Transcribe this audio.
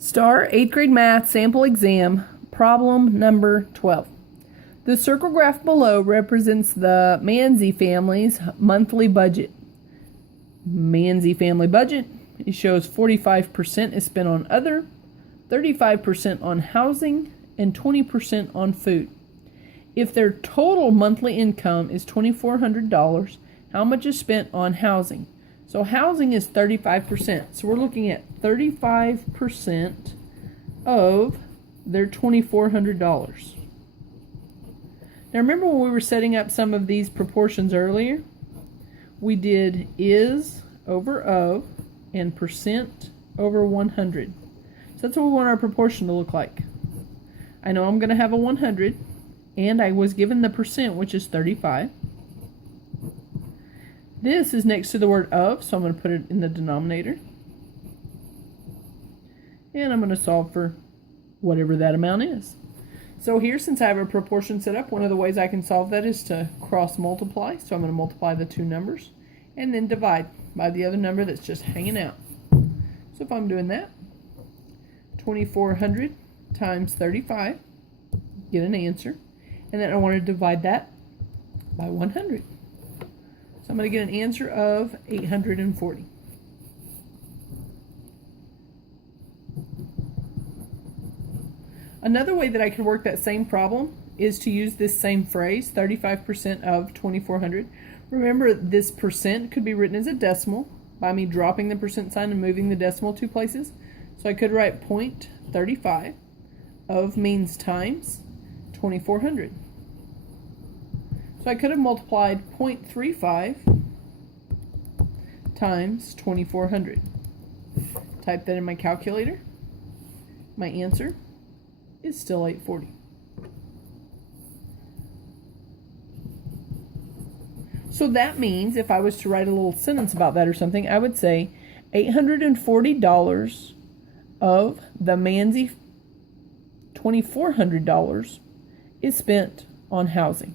Staar 8th grade math sample exam, problem number 12. The circle graph below represents the Manzi family's monthly budget. Manzi family budget, it shows 45% is spent on other, 35% on housing, and 20% on food. If their total monthly income is $2,400, how much is spent on housing? So housing is 35%. So we're looking at 35% of their $2,400. Now remember when we were setting up some of these proportions earlier? We did is over of and percent over 100. So that's what we want our proportion to look like. I know I'm going to have a 100, and I was given the percent, which is 35. This is next to the word of, so I'm going to put it in the denominator. And I'm going to solve for whatever that amount is. So here, since I have a proportion set up, one of the ways I can solve that is to cross multiply. So I'm going to multiply the two numbers and then divide by the other number that's just hanging out. So if I'm doing that, 2,400 times 35, get an answer. And then I want to divide that by 100. I'm going to get an answer of 840. Another way that I could work that same problem is to use this same phrase, 35% of 2,400. Remember, this percent could be written as a decimal by me dropping the percent sign and moving the decimal two places. So I could write 0.35 of means times 2,400. So I could have multiplied 0.35 times 2,400. Type that in my calculator. My answer is still 840. So that means if I was to write a little sentence about that or something, I would say $840 of the Manzi $2,400 is spent on housing.